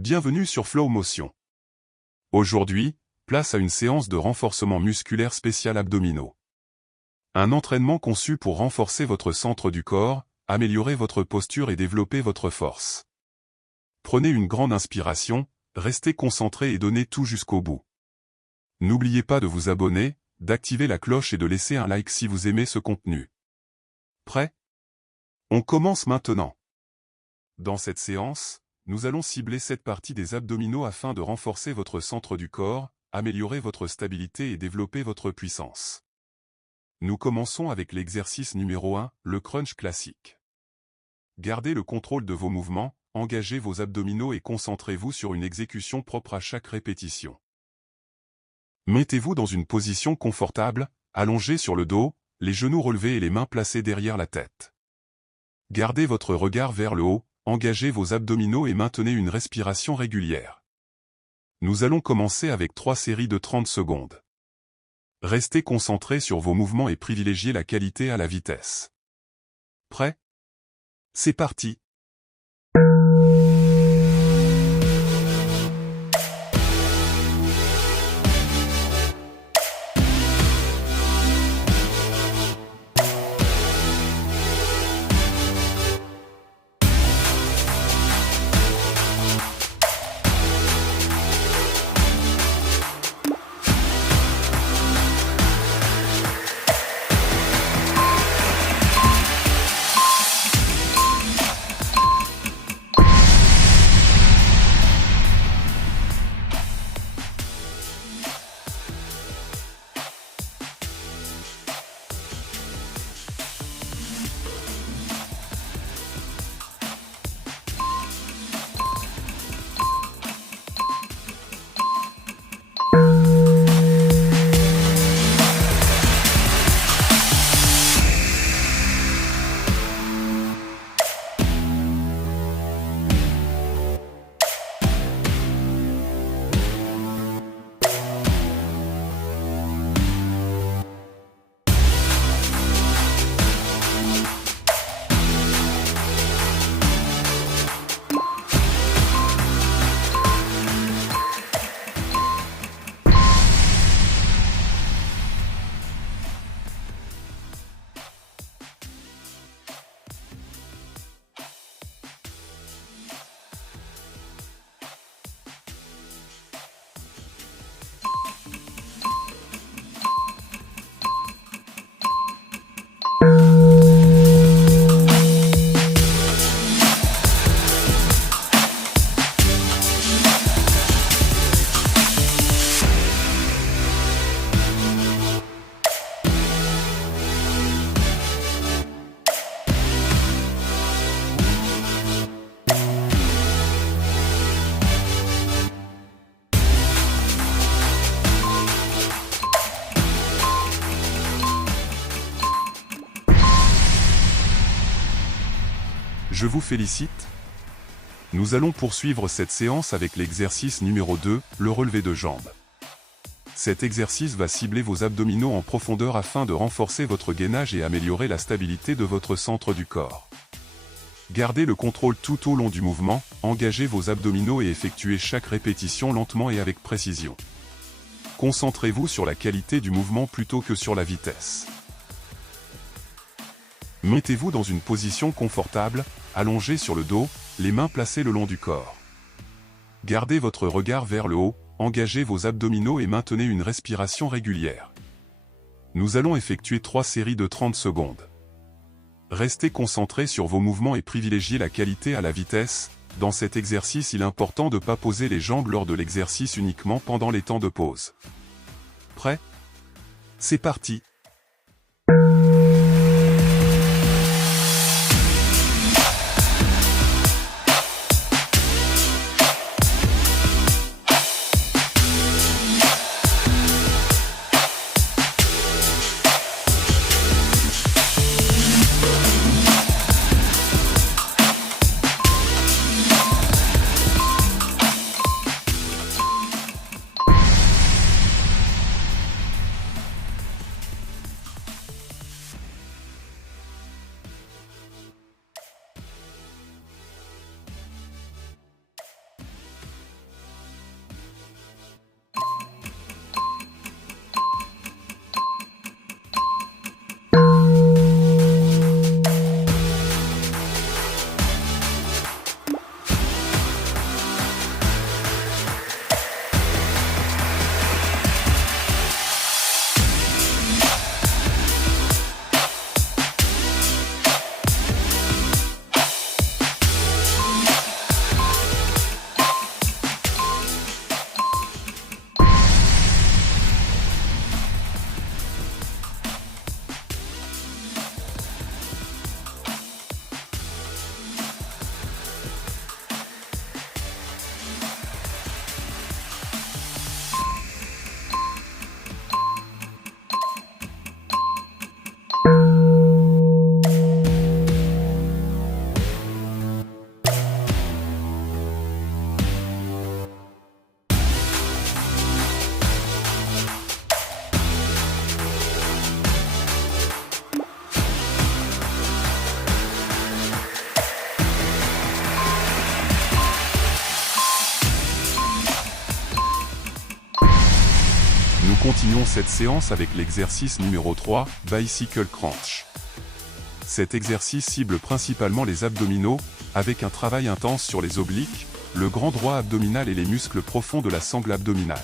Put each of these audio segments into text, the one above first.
Bienvenue sur Flow Motion. Aujourd'hui, place à une séance de renforcement musculaire spécial abdominaux. Un entraînement conçu pour renforcer votre centre du corps, améliorer votre posture et développer votre force. Prenez une grande inspiration, restez concentré et donnez tout jusqu'au bout. N'oubliez pas de vous abonner, d'activer la cloche et de laisser un like si vous aimez ce contenu. Prêt? On commence maintenant. Dans cette séance, nous allons cibler cette partie des abdominaux afin de renforcer votre centre du corps, améliorer votre stabilité et développer votre puissance. Nous commençons avec l'exercice numéro 1, le crunch classique. Gardez le contrôle de vos mouvements, engagez vos abdominaux et concentrez-vous sur une exécution propre à chaque répétition. Mettez-vous dans une position confortable, allongé sur le dos, les genoux relevés et les mains placées derrière la tête. Gardez votre regard vers le haut, engagez vos abdominaux et maintenez une respiration régulière. Nous allons commencer avec 3 séries de 30 secondes. Restez concentrés sur vos mouvements et privilégiez la qualité à la vitesse. Prêt? C'est parti! Je vous félicite. Nous allons poursuivre cette séance avec l'exercice numéro 2, le relevé de jambes. Cet exercice va cibler vos abdominaux en profondeur afin de renforcer votre gainage et améliorer la stabilité de votre centre du corps. Gardez le contrôle tout au long du mouvement, engagez vos abdominaux et effectuez chaque répétition lentement et avec précision. Concentrez-vous sur la qualité du mouvement plutôt que sur la vitesse. Mettez-vous dans une position confortable, allongé sur le dos, les mains placées le long du corps. Gardez votre regard vers le haut, engagez vos abdominaux et maintenez une respiration régulière. Nous allons effectuer 3 séries de 30 secondes. Restez concentrés sur vos mouvements et privilégiez la qualité à la vitesse. Dans cet exercice, il est important de ne pas poser les jambes lors de l'exercice uniquement pendant les temps de pause. Prêt? C'est parti! continuons cette séance avec l'exercice numéro 3, Bicycle Crunch. Cet exercice cible principalement les abdominaux, avec un travail intense sur les obliques, le grand droit abdominal et les muscles profonds de la sangle abdominale.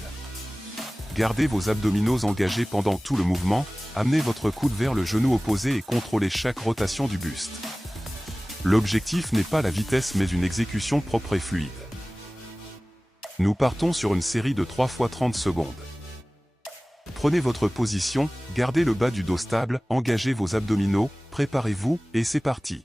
Gardez vos abdominaux engagés pendant tout le mouvement, amenez votre coude vers le genou opposé et contrôlez chaque rotation du buste. L'objectif n'est pas la vitesse mais une exécution propre et fluide. Nous partons sur une série de 3 fois 30 secondes. Prenez votre position, gardez le bas du dos stable, engagez vos abdominaux, préparez-vous, et c'est parti.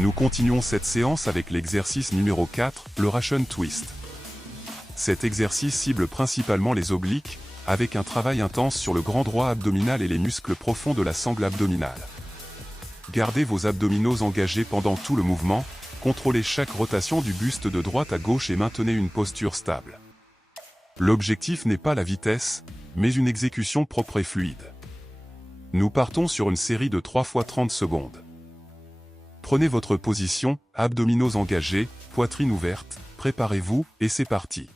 Nous continuons cette séance avec l'exercice numéro 4, le Russian Twist. Cet exercice cible principalement les obliques, avec un travail intense sur le grand droit abdominal et les muscles profonds de la sangle abdominale. Gardez vos abdominaux engagés pendant tout le mouvement, contrôlez chaque rotation du buste de droite à gauche et maintenez une posture stable. L'objectif n'est pas la vitesse, mais une exécution propre et fluide. Nous partons sur une série de 3 fois 30 secondes. Prenez votre position, abdominaux engagés, poitrine ouverte, préparez-vous, et c'est parti.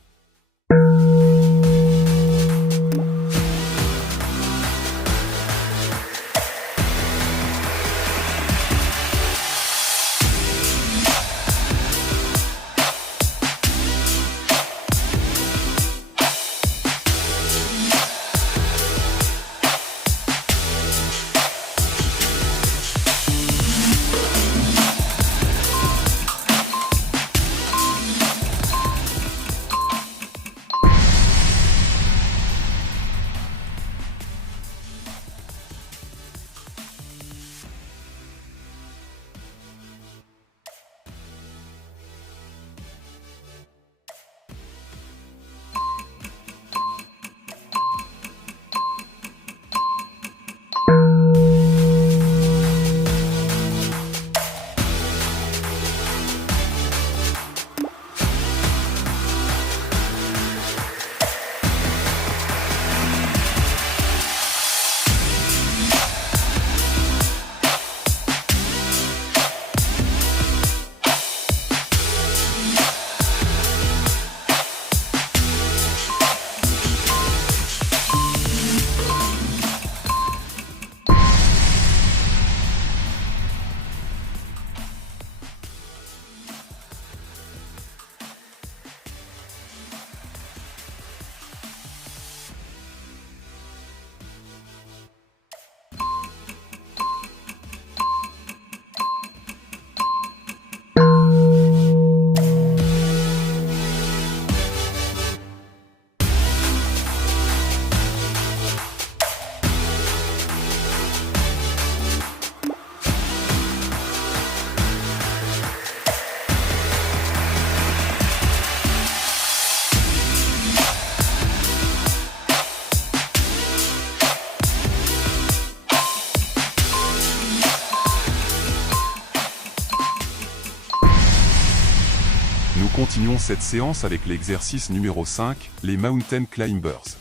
continuons cette séance avec l'exercice numéro 5, les Mountain Climbers.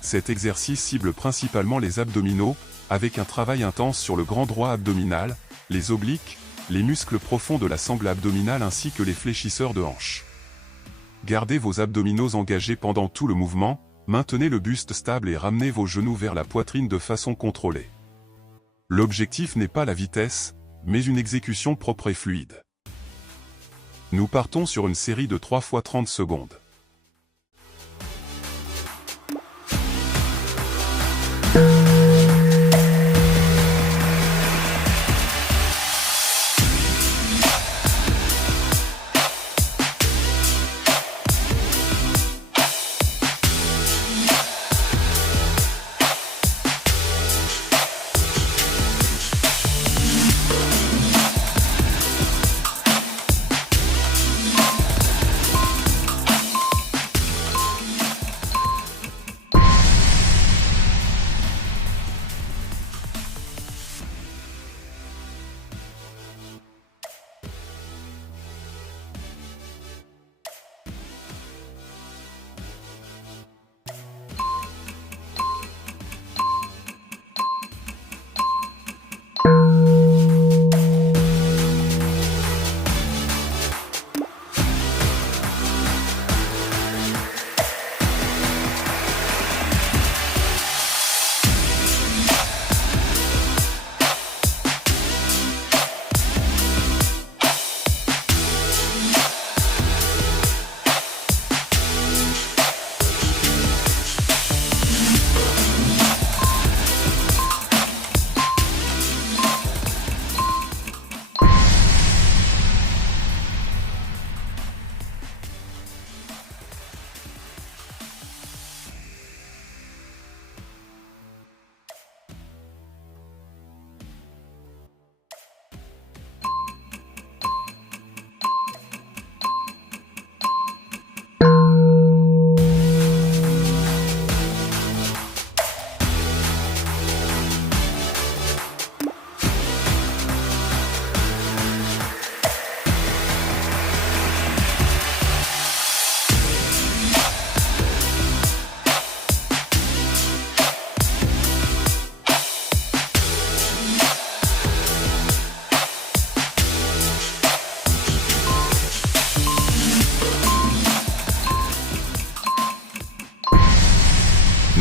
Cet exercice cible principalement les abdominaux, avec un travail intense sur le grand droit abdominal, les obliques, les muscles profonds de la sangle abdominale ainsi que les fléchisseurs de hanches. Gardez vos abdominaux engagés pendant tout le mouvement, maintenez le buste stable et ramenez vos genoux vers la poitrine de façon contrôlée. L'objectif n'est pas la vitesse, mais une exécution propre et fluide. Nous partons sur une série de 3 fois 30 secondes.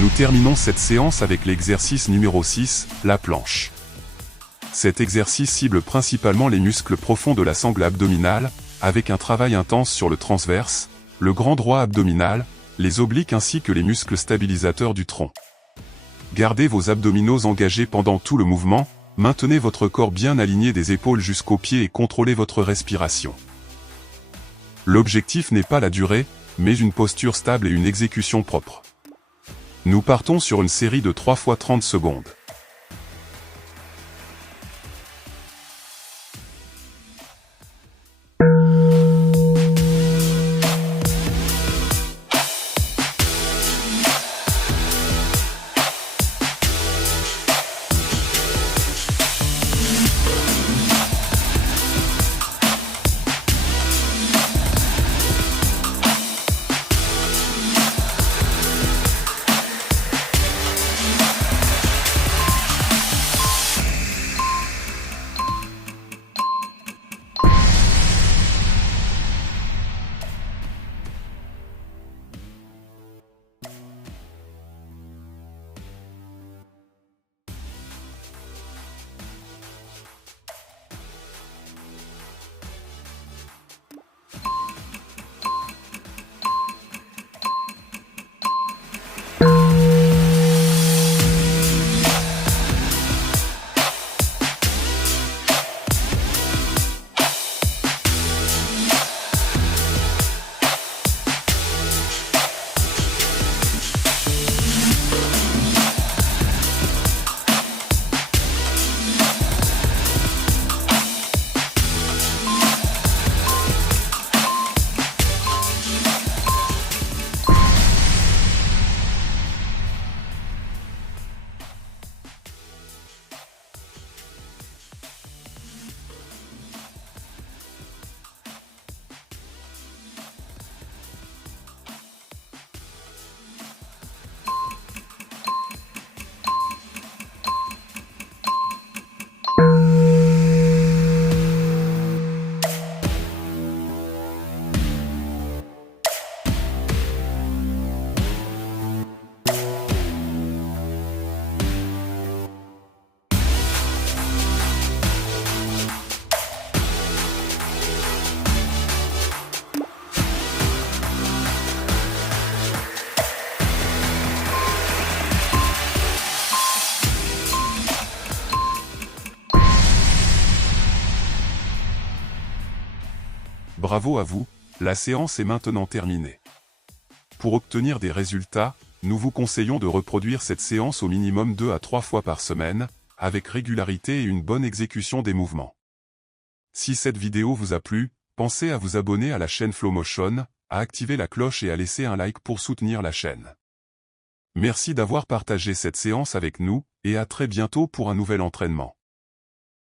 Nous terminons cette séance avec l'exercice numéro 6, la planche. Cet exercice cible principalement les muscles profonds de la sangle abdominale, avec un travail intense sur le transverse, le grand droit abdominal, les obliques ainsi que les muscles stabilisateurs du tronc. Gardez vos abdominaux engagés pendant tout le mouvement, maintenez votre corps bien aligné des épaules jusqu'aux pieds et contrôlez votre respiration. L'objectif n'est pas la durée, mais une posture stable et une exécution propre. Nous partons sur une série de 3 fois 30 secondes. Bravo à vous, la séance est maintenant terminée. Pour obtenir des résultats, nous vous conseillons de reproduire cette séance au minimum 2 à 3 fois par semaine, avec régularité et une bonne exécution des mouvements. Si cette vidéo vous a plu, pensez à vous abonner à la chaîne FlowMotion, à activer la cloche et à laisser un like pour soutenir la chaîne. Merci d'avoir partagé cette séance avec nous, et à très bientôt pour un nouvel entraînement.